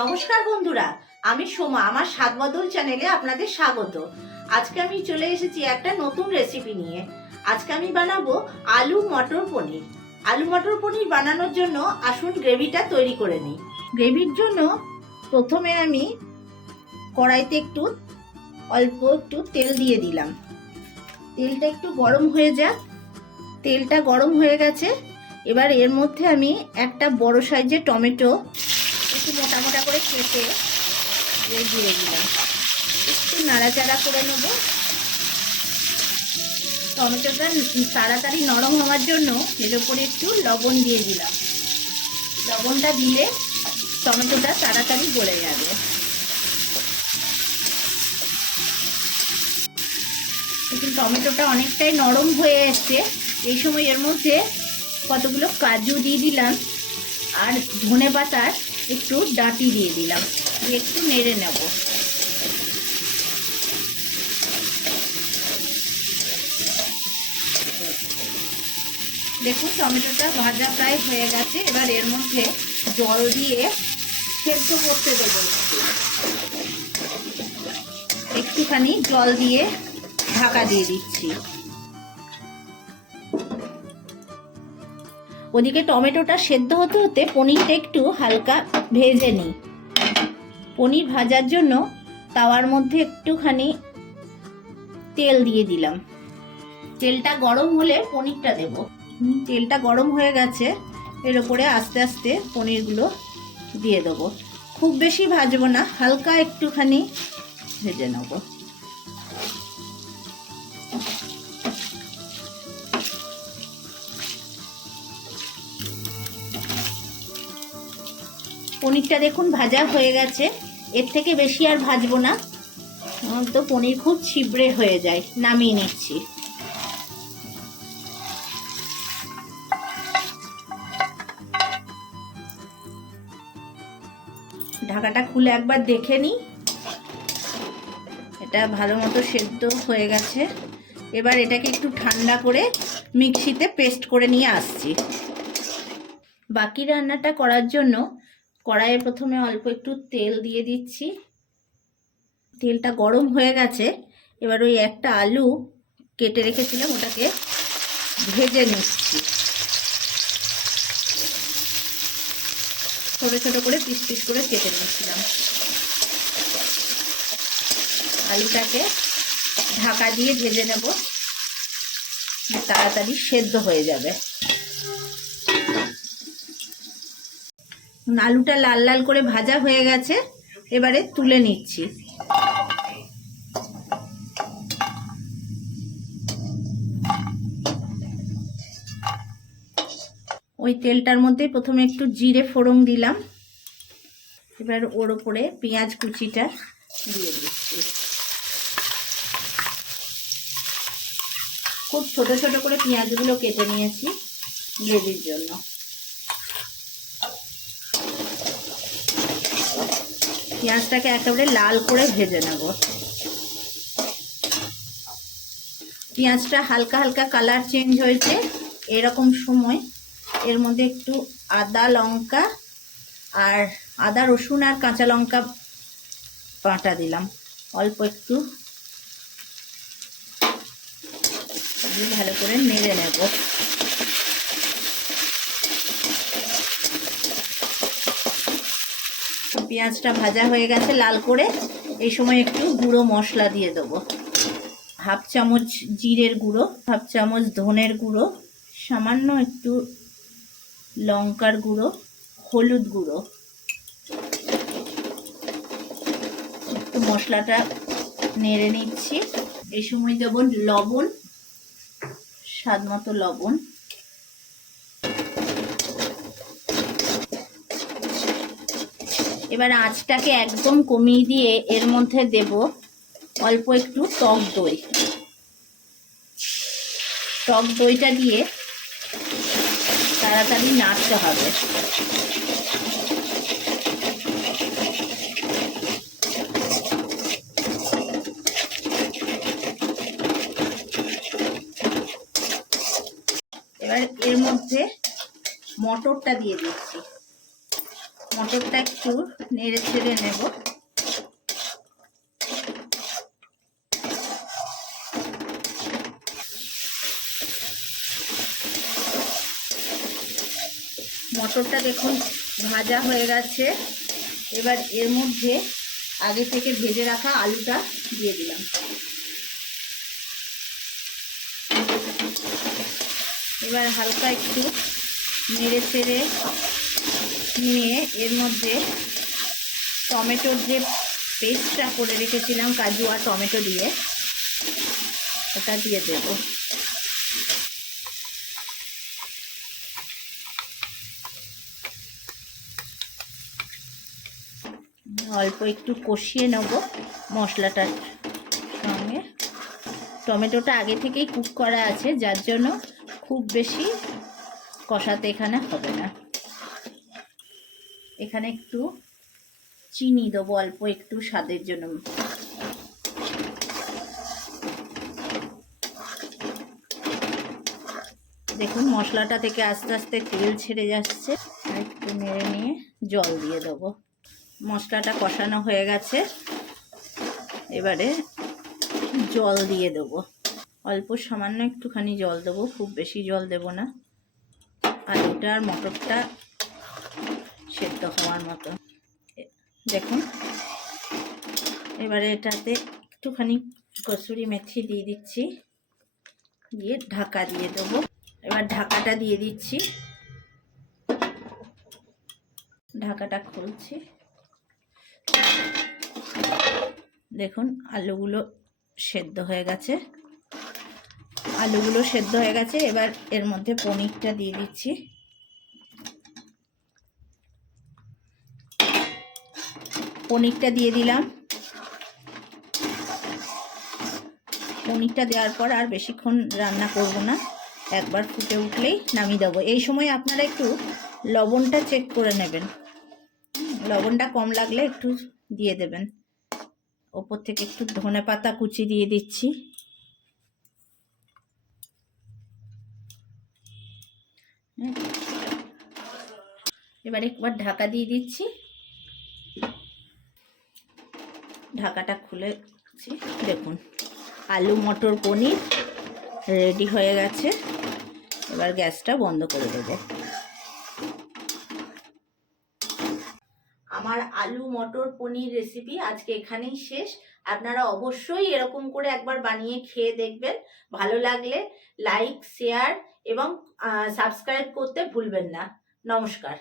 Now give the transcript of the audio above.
নমস্কার বন্ধুরা, আমি সোমা। আমার স্বাদ বদল চ্যানেলে আপনাদের স্বাগত। আজকে আমি চলে এসেছি একটা নতুন রেসিপি নিয়ে। আজকে আমি বানাবো আলু মটর পনির। আলু মটর পনির বানানোর জন্য আসুন গ্রেভিটা তৈরি করে নিই। গ্রেভির জন্য প্রথমে আমি কড়াইতে অল্প একটু তেল দিয়ে দিলাম। তেলটা একটু গরম হয়ে যাক। তেলটা গরম হয়ে গেছে। এবার এর মধ্যে আমি একটা বড় সাইজের টমেটো একটু মোটা মোটা করে কেটে দিয়ে দিলাম। একটু নাড়াচাড়া করে নেব। টমেটোটা তাড়াতাড়ি নরম হওয়ার জন্য এর উপরে একটু লবণ দিয়ে দিলাম। লবণটা দিলে টমেটোটা তাড়াতাড়ি গলে যাবে। কিন্তু টমেটোটা অনেকটাই নরম হয়ে এসছে। এই সময় এর মধ্যে কতগুলো কাজু দিয়ে দিলাম আর ধনে পাতার একটু ডাঁটি দিয়ে দিলাম। একটু নেড়ে নেব। দেখুন টমেটোটা ভাজা প্রায় হয়ে গেছে। এবার এর মধ্যে জল দিয়ে সেদ্ধ করতে দেবো। একটুখানি জল দিয়ে ঢাকা দিয়ে দিচ্ছি। ওদিকে টমেটোটা সেদ্ধ হতে হতে পনিরটা একটু হালকা ভেজে নিই। পনির ভাজার জন্য তাওয়ার মধ্যে একটুখানি তেল দিয়ে দিলাম। তেলটা গরম হলে পনিরটা দেব। তেলটা গরম হয়ে গেছে। এর উপরে আস্তে আস্তে পনিরগুলো দিয়ে দেবো। খুব বেশি ভাজবো না, হালকা একটুখানি ভেজে নেব। পনিরটা দেখুন ভাজা হয়ে গেছে। এর থেকে বেশি আর ভাজবো না, তো পনির খুব ছিবড়ে হয়ে যায়। নামিয়ে নিচ্ছি। ঢাকাটা খুলে একবার দেখে নিই। এটা ভালো মতো সেদ্ধ হয়ে গেছে। এবার এটাকে একটু ঠান্ডা করে মিক্সিতে পেস্ট করে নিয়ে আসছি। বাকি রান্নাটা করার জন্য কড়াইয়ে প্রথমে অল্প একটু তেল দিয়ে দিচ্ছি। তেলটা গরম হয়ে গেছে। এবার ওই একটা আলু কেটে রেখেছিলাম, ওটাকে ভেজে নিচ্ছি। ছোট ছোট করে পিস পিস করে কেটে নিচ্ছিলাম। আলুটাকে ঢাকা দিয়ে ভেজে নেব, তাড়াতাড়ি সেদ্ধ হয়ে যাবে। আলুটা লাল লাল করে ভাজা হয়ে গেছে। এবারে তুলে নিচ্ছি। ওই তেলটার মধ্যে প্রথমে একটু জিরে ফোড়ন দিলাম। এবার ওর উপরে পেঁয়াজ কুচিটা দিয়ে দিচ্ছি। খুব ছোট ছোট করে পেঁয়াজগুলো কেটে নিয়েছি গ্রেভির জন্য। পেঁয়াজটাকে একেবারে লাল করে ভেজে নেব। পেঁয়াজটা হালকা হালকা কালার চেঞ্জ হয়েছে। এরকম সময় এর মধ্যে একটু আদা লঙ্কা আর আদা রসুন আর কাঁচা লঙ্কা বাটা দিলাম। অল্প একটু ভালো করে নেড়ে নেব। পেঁয়াজটা ভাজা হয়ে গেছে লাল করে। এই সময় একটু গুঁড়ো মশলা দিয়ে দেবো। হাফ চামচ জিরের গুঁড়ো, হাফ চামচ ধনের গুঁড়ো, সামান্য একটু লঙ্কার গুঁড়ো, হলুদ গুঁড়ো। একটু মশলাটা নেড়ে নিচ্ছি। এই সময় দেব লবণ, স্বাদ মতো লবণ। এবার আঁচটাকে একদম কমিয়ে দিয়ে এর মধ্যে দেব অল্প একটু টক দই। টক দইটা দিয়ে তাড়াতাড়ি নাড়তে হবে। এবার এর মধ্যে মটরটা দিয়ে দিচ্ছি। মটরটা একটু নেড়ে ছেড়ে নেব। মটরটা দেখুন ভাজা হয়ে গেছে। এবার এর মধ্যে আগে থেকে ভেজে রাখা আলুটা দিয়ে দিলাম। এবার হালকা একটু নেড়ে ছেড়ে নিয়ে এর মধ্যে টমেটোর যে পেস্টটা করে রেখেছিলাম কাজু আর টমেটো দিয়ে, ওটা দিয়ে দেব। অল্প একটু কষিয়ে নেব মশলাটার সঙ্গে। টমেটোটা আগে থেকেই কুক করা আছে, যার জন্য খুব বেশি কষাতে এখানে হবে না। এখানে একটু চিনি দেবো, অল্প একটু স্বাদের জন্য। দেখুন মশলাটা থেকে আস্তে আস্তে তেল ছেড়ে যাচ্ছে। একটু নেড়ে নিয়ে জল দিয়ে দেবো। মশলাটা কষানো হয়ে গেছে, এবারে জল দিয়ে দেবো। অল্প সামান্য একটুখানি জল দেবো, খুব বেশি জল দেব না। আলুটা আর মটরটা সেদ্ধ হওয়ার মতো। দেখুন এবারে এটাতে একটুখানি কসুরি মেথি দিয়ে দিচ্ছি, দিয়ে ঢাকা দিয়ে দেবো। এবার ঢাকাটা দিয়ে দিচ্ছি, ঢাকাটা খুলছি। দেখুন আলুগুলো সেদ্ধ হয়ে গেছে, আলুগুলো সেদ্ধ হয়ে গেছে। এবার এর মধ্যে পনিরটা দিয়ে দিচ্ছি। পনিরটা দিয়ে দিলাম। পনিরটা দেওয়ার পর আর বেশিক্ষণ রান্না করব না, একবার ফুটে উঠলেই নামিয়ে দেবো। এই সময় আপনারা একটু লবণটা চেক করে নেবেন, লবণটা কম লাগলে একটু দিয়ে দেবেন। ওপর থেকে একটু ধনেপাতা কুচি দিয়ে দিচ্ছি। এবার একবার ঢাকা দিয়ে দিচ্ছি, ঢাকাটা খুলেছি। দেখুন আলু মটর পনির রেডি হয়ে গেছে। এবার গ্যাসটা বন্ধ করে দেব। আমার আলু মটর পনির রেসিপি আজকে এখানেই শেষ। আপনারা অবশ্যই এরকম করে একবার বানিয়ে খেয়ে দেখবেন। ভালো লাগলে লাইক, শেয়ার এবং সাবস্ক্রাইব করতে ভুলবেন না। নমস্কার।